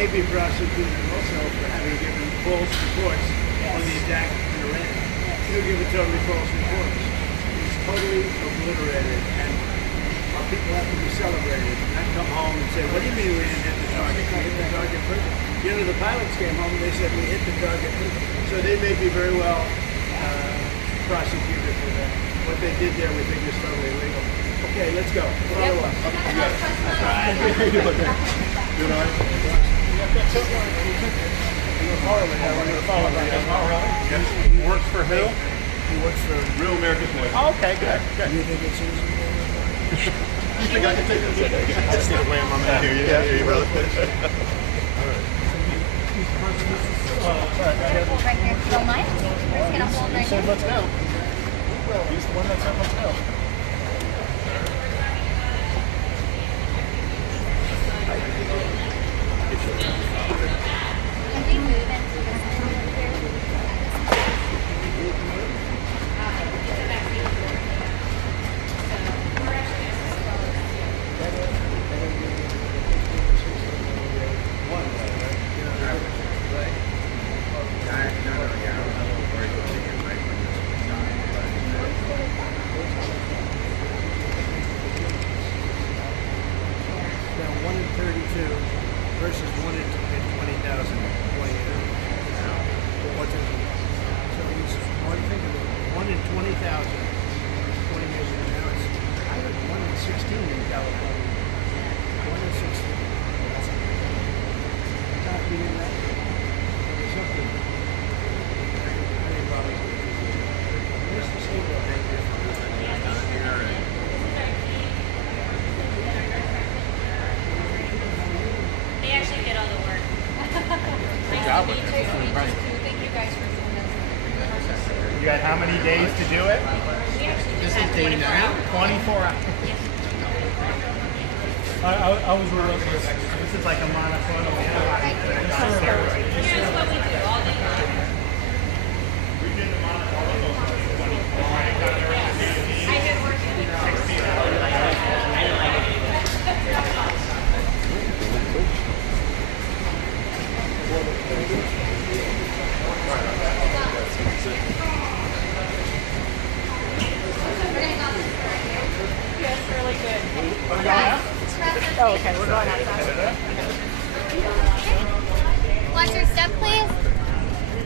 may be prosecuted also for having given false reports on the attack in Iran. He'll give totally false reports. He's totally obliterated, and our people have to be celebrated, not come home and say, what do you mean we didn't hit the target? We hit the target perfect. You know, the pilots came home and they said we hit the target perfect. So they may be very well prosecuted for that. What they did there we think is totally illegal. Okay, let's go. What other one? That's right. Good on. He works for who? He works for Real America's Voice. Oh, okay, good. You think it's easy? You think I can take this? I just need to wham on that. Yeah, here you brother. Right here, if you don't mind. We're just gonna hold right here. Let's go. He's the one that said let's go. Can we move into the center here? Now 1 in 32 versus 1 in 20,000. What's it? So it's one thing, 1 in 20,000 20 years ago. Now it's 1 in 16 in California. 1 in 16. Not being that. There's something. Any problem? Where's the seatbelt? They actually did all the work. Good job with it. Thank you guys for doing this. You got how many days to do it? This is day 9. 24 hours. I was real. This is like a monoclonal antibody. Here's what we do all day long. I've been working with Yes, really good. Oh, okay, we're going outside. Watch your step, please.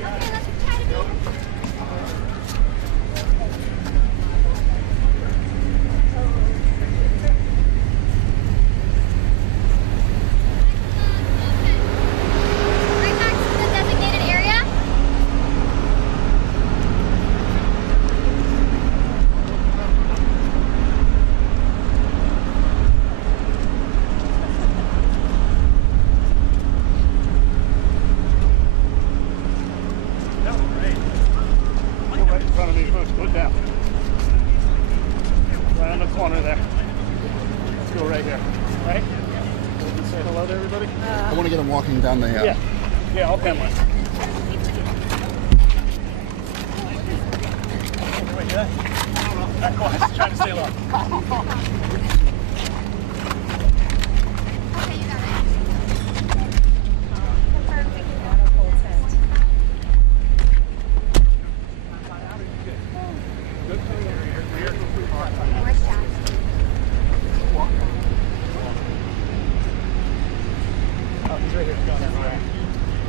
Okay, let's try to be. Right back to the designated area. Go right in front of me first. Go down. Right in the corner there. Let's go right here. Right? Say hello to everybody. I want to get him walking down the Yeah. Yeah, I'll pen one. Wait, did I? Not quite. Just trying to stay low. Okay, you got it. Confirm we can go to full tent. More shots. Oh, he's right here. Go down. All right.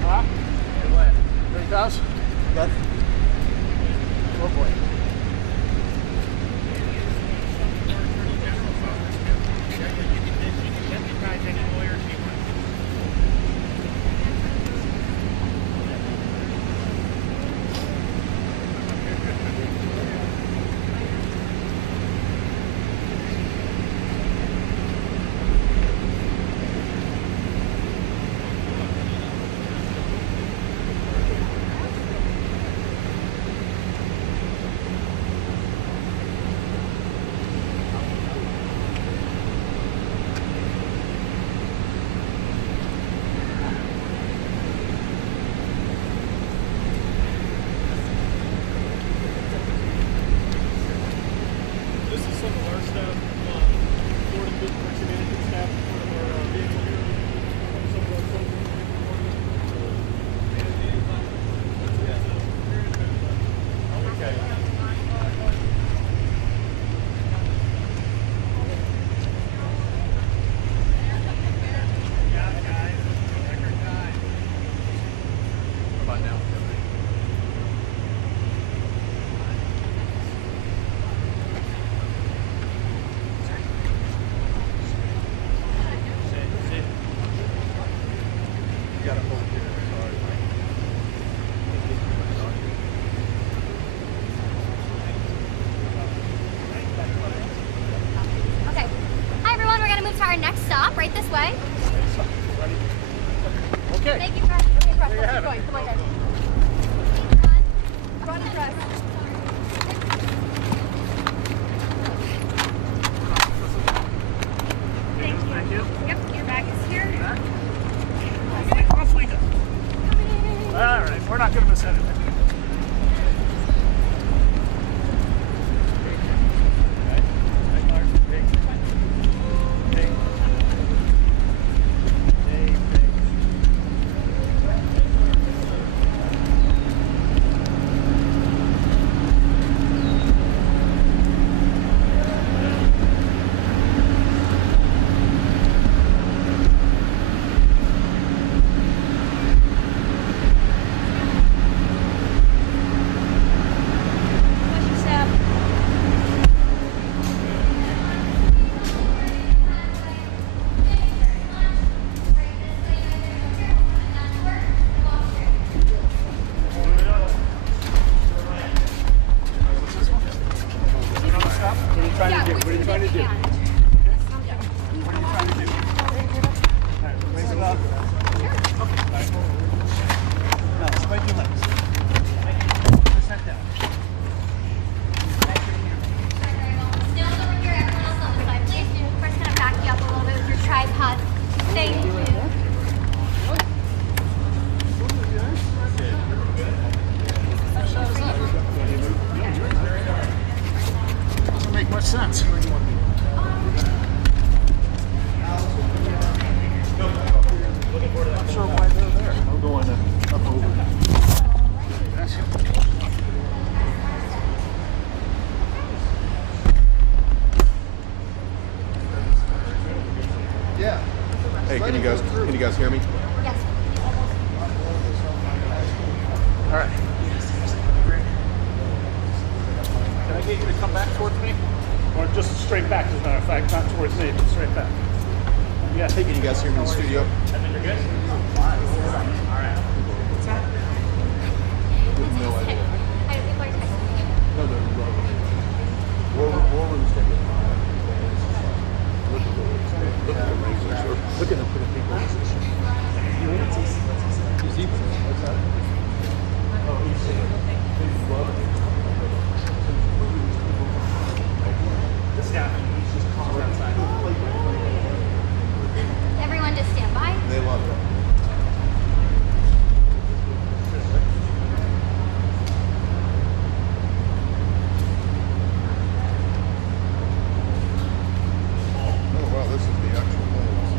Huh? What? 30,000? Good. Oh boy. our next stop, right this way. Okay. Thank you, press. Okay, press. There you Let's have keep it. going. Come on, guys. Run and press. Thank you. Yep, your bag is here. Off we go. All right, we're not going to miss anything. Push your step. What are you trying to do? What are you trying to do? Raise it up. Now, spread your legs. Push that down. Still over here, everyone else on the side, please. First, gonna back you up a little bit with your tripod. Thank you. Doesn't make much sense. Not sure why they're there. I'm going up over. Yeah. Hey, can you guys hear me? Yes. All right. Can I get you to come back towards me? Or just straight back, as a matter of fact, not towards me, but straight back. Yeah. Hey, can you guys hear me in the studio? No idea. I think we're texting. No, they're Roland's taking. Look at the rangers. Look at them putting people in position. He's even. What's that? Oh, he's loving it. Everyone just stand by. They love it. Oh, wow, this is the actual holes.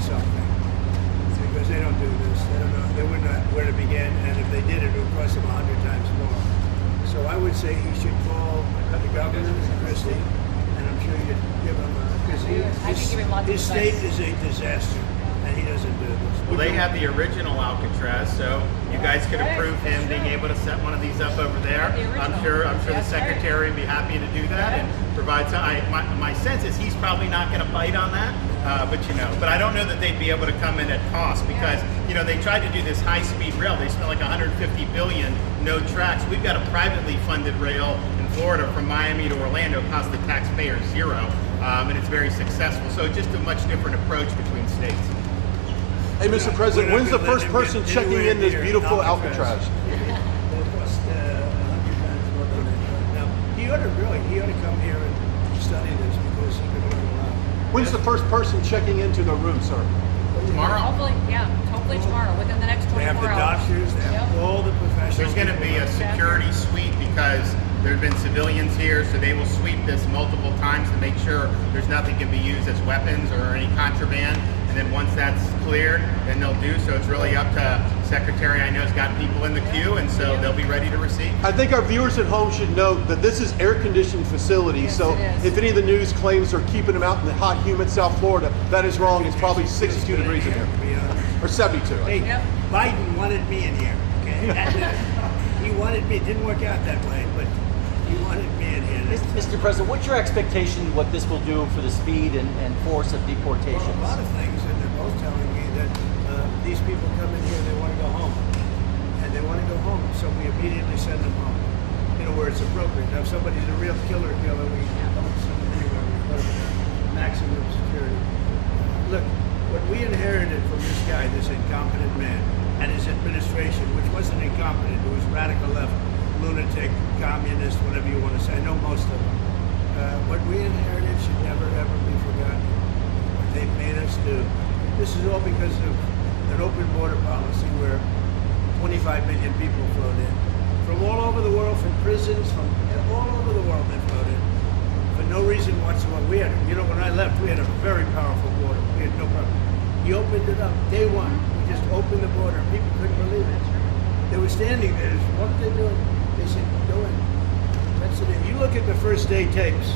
something. Because they don't do this. They don't know. They wouldn't know where to begin, and if they did, it would cost them 100 times more. So I would say he should call the governor, Christie, and I'm sure you'd give him because his state is a disaster, and he doesn't do this. Well, they have the original Alcatraz, so you guys could approve him being able to set one of these up over there. I'm sure the secretary would be happy to do that and provide some. My sense is he's probably not going to bite on that, but I don't know that they'd be able to come in at cost because they tried to do this high-speed rail. They spent like $150 billion, no tracks. We've got a privately funded rail in Florida from Miami to Orlando, cost the taxpayer zero, and it's very successful. So just a much different approach between states. Hey, Mr. President, when's the first person checking in this beautiful Alcatraz? It'll cost 100 times more than that. Now, he ought to come here and study this because he could learn a lot. When's the first person checking into the room, sir? Tomorrow. Hopefully tomorrow, within the next 24 They have the hours. doctors, they have all the professionals. There's going to be a security sweep because there have been civilians here, so they will sweep this multiple times to make sure there's nothing can be used as weapons or any contraband. And then once that's cleared, then they'll do. So it's really up to Secretary. I know has got people in the queue, and so they'll be ready to receive. I think our viewers at home should note that this is air-conditioned facility. Yes, So it is. if any of the news claims they're keeping them out in the hot, humid South Florida, that is wrong. It's probably 62 degrees in here, or 72. Hey, Yep. Biden wanted me in here. Okay, he wanted me. It didn't work out that way, but he wanted me in here. Mr. President, what's your expectation what this will do for the speed and force of deportations? Well, a lot of things, and they're both telling me that these people come in here, they want to go home, and they want to go home, so we immediately send them home. Where it's appropriate. Now, if somebody's a real killer, we don't send them anywhere. We put them in maximum security. Look, what we inherited from this guy, this incompetent man, and his administration, which wasn't incompetent, it was radical left, lunatic, communist, whatever you want to say. I know most of them. What we inherited should never, ever be forgotten. What they've made us do. This is all because of an open border policy where 25 million people flowed in. From all over the world, from prisons, from all over the world they flowed in. For no reason whatsoever. When I left, we had a very powerful border. We had no problem. He opened it up. Day one, we just opened the border. People couldn't believe it. They were standing there. What are they doing? They said, go in. That's it. If you look at the first day tapes,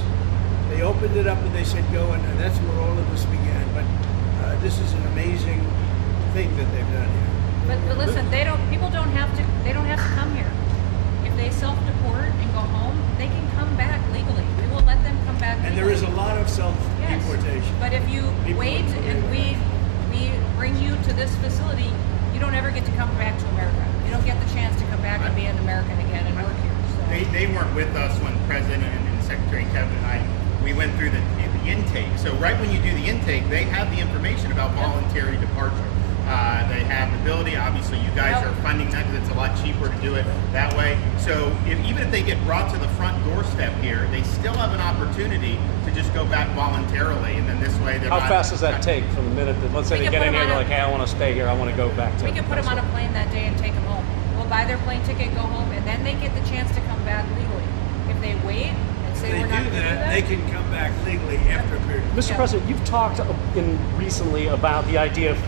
they opened it up and they said, go in. And that's where all of this began. But this is an amazing thing that they've done here. But listen, people don't have to come here. If they self-deport and go home, they can come back legally. We will let them come back legally. And there is a lot of self-deportation. Yes. But if you wait and we bring you to this facility, you don't ever get to come back to America. You don't get the chance to come back and be an American again and work here. So. They weren't with us when President and Secretary Kevin and we went through the intake. So right when you do the intake, they have the information about voluntary departure. They have the ability. Obviously, you guys are funding that because it's a lot cheaper to do it that way. So even if they get brought to the front doorstep here, they still have an opportunity to just go back voluntarily, and then this way they're How not, fast does that take from the minute that, let's say We they can get put in here, them they're on like, hey, I want to stay here, I want to go back to. We can put them on a plane that day and take them home. We'll buy their plane ticket, go home, and then they get the chance to come back legally. If they wait and say If they we're not do going to do that, they can come back legally after a period. Mr. President, you've talked recently about the idea of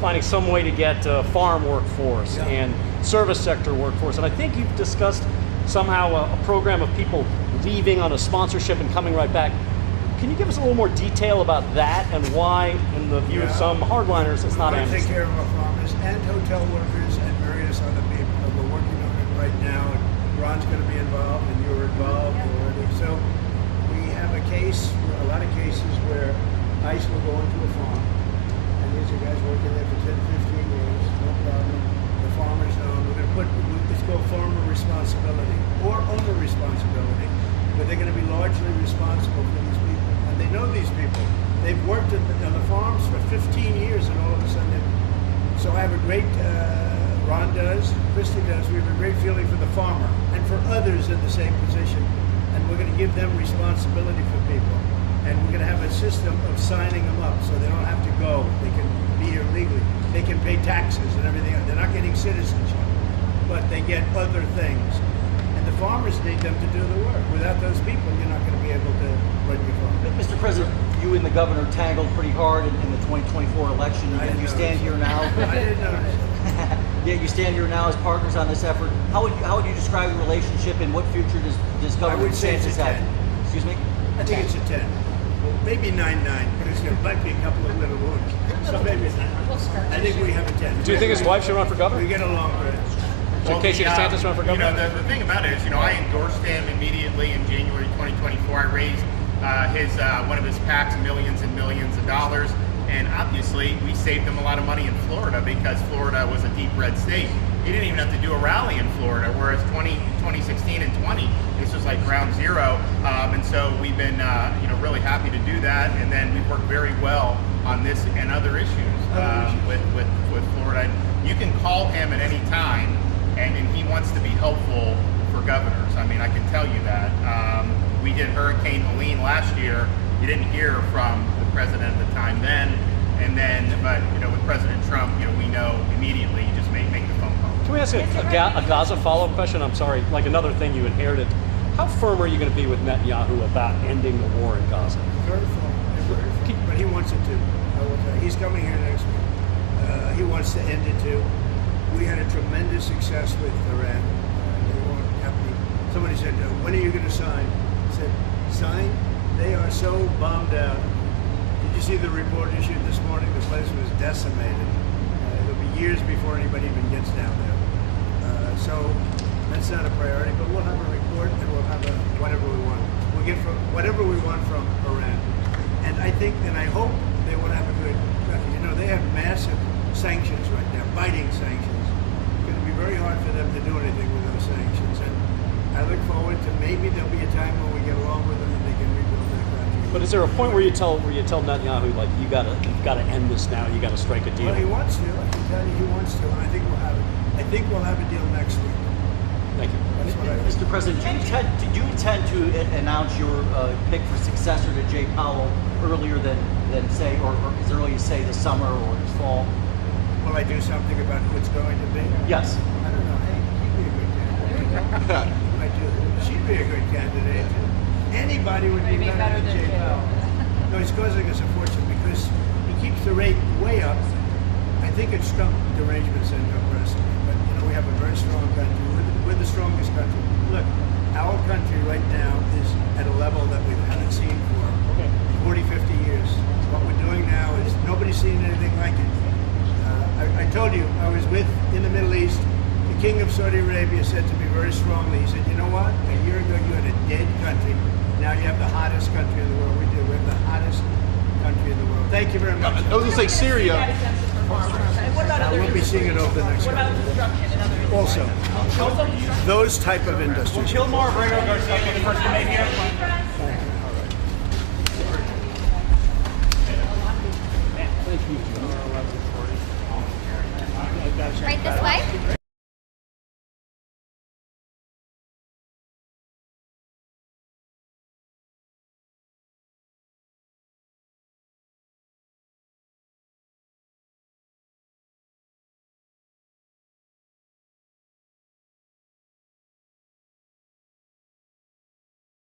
finding some way to get farm workforce and service sector workforce, and I think you've discussed somehow a program of people leaving on a sponsorship and coming right back. Can you give us a little more detail about that and why, in the view of some hardliners, it's not We're going to take amnesty? care of our farmers and hotel workers and various other people. We're working on it right now, and Ron's going to be involved, and you're involved already. So we have a lot of cases where ICE will go into a farm, and these are guys working there for 10, 15 years, no problem. The farmers know. We're going to put, it's called farmer responsibility or owner responsibility, but they're going to be largely responsible for these people. And they know these people. They've worked on the farms for 15 years, and all of a sudden, so I have a great, Ron does, Christy does, we have a great feeling for the farmer and for others in the same position. And we're going to give them responsibility for people. And we're going to have a system of signing them up so they don't have to go. They can be here legally. They can pay taxes and everything. They're not getting citizenship, but they get other things. And the farmers need them to do the work. Without those people, you're not going to be able to run your farm. Mr. President, you and the governor tangled pretty hard in the 2024 election, and yet you stand here now. I didn't notice. Yet you stand here now as partners on this effort. How would you describe your relationship, and what future does I Governor would say it's DeSantis a have? 10. Excuse me? I think it's a 10. Maybe 9-9, because there might be a couple of little wounds. So maybe it's 9. I think we have a 10. Do you think his wife should run for We governor? get along great. Should Casey DeSantis run for governor? You know, the thing about it is, I endorsed him immediately in January 2024. I raised one of his PACs millions and millions of dollars, and obviously we saved him a lot of money in Florida because Florida was a deep red state. He didn't even have to do a rally in Florida, whereas 2016 and 20, this was like ground zero, and so we've been really happy to do that, and then we've worked very well on this and other issues with Florida. You can call him at any time, and he wants to be helpful for governors. I mean, I can tell you that. We did Hurricane Helene last year. You didn't hear from the president at the time then, but with President Trump, we know immediately. You just make the phone call. Can we ask a Gaza follow-up question? I'm sorry, like another thing you inherited. How firm are you going to be with Netanyahu about ending the war in Gaza? Very full. But he wants it to. I will tell you. He's coming here next week. He wants to end it too. We had a tremendous success with Iran. They weren't happy. Somebody said, when are you going to sign? I said, sign? They are so bombed out. Did you see the report issued this morning? The place was decimated. It'll be years before anybody even gets down there. So that's not a priority, but we'll have a report and we'll have whatever we want. We'll get from whatever we want from Iran. And I think, and I hope they will have a good, they have massive sanctions right now, biting sanctions. It's going to be very hard for them to do anything with those sanctions. And I look forward to maybe there'll be a time when we get along with them and they can rebuild their country. But is there a point where you tell Netanyahu, like, you've got to end this now, you got to strike a deal? Well, he wants to. I can tell you he wants to, and I think we'll have it. I think we'll have a deal next week. Thank you. That's what I think. Mr. President, do you intend to announce your pick for successor to Jay Powell earlier than say, or as early as say the summer or this fall? Will I do something about who it's going to be? Yes. I don't know. Hey, she'd be a good candidate. I do. She'd be a good candidate. Anybody would be better than Jay Powell. No, he's causing us a fortune because he keeps the rate way up. I think it's stumped derangement syndrome personally, but we have a very strong country. We're the strongest country. Look, our country right now is at a level that we haven't seen for 40, 50 years. What we're doing now is nobody's seen anything like it. I told you, I was in the Middle East. The King of Saudi Arabia said to me very strongly, he said, you know what? A year ago you had a dead country. Now you have the hottest country in the world. We do. We have the hottest country in the world. Thank you very much. I was going to say Syria. We'll be seeing it over the next couple of years. Also, those type of industries. Gilmore, Brego Garcia, the first to make here. Right this way?